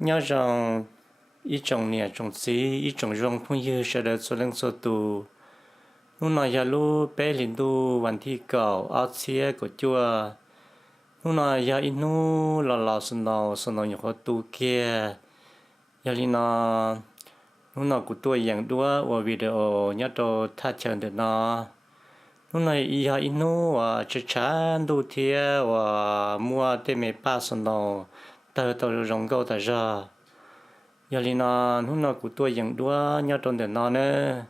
nhớ rằng ít trồng nè trồng xí ít trồng rong phong yêu sẽ được số lượng số tù lúc nào giờ lúc bé liền tuวันที่เก่าเอาเชียก็จัวlúc nào giờ ít nu lò sân nào nhiều khó tu kia giờ li nó lúc nào cũng tuอย่างđua và video nhớ đồ thắt chân được nó lúc này giờ ít nu và chơi chán tu thiê và mua thêm mấy ba sân nào tờ rong câu tờ ra giờ li nó lúc nào cũng tuอย่างđua nhớ đồ được nó nữa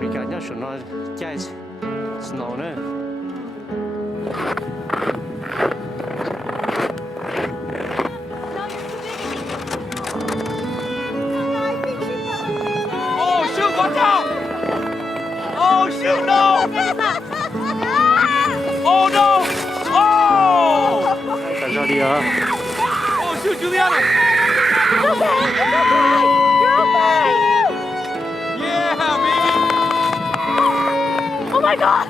mình cảm nhận nó chạy snow nữa Oh shoot, watch out! Oh shoot, no! Oh no! Oh! tại sao đi hả? Oh shoot, Juliana! You're okay! You're okay! Yeah, baby! Oh my god!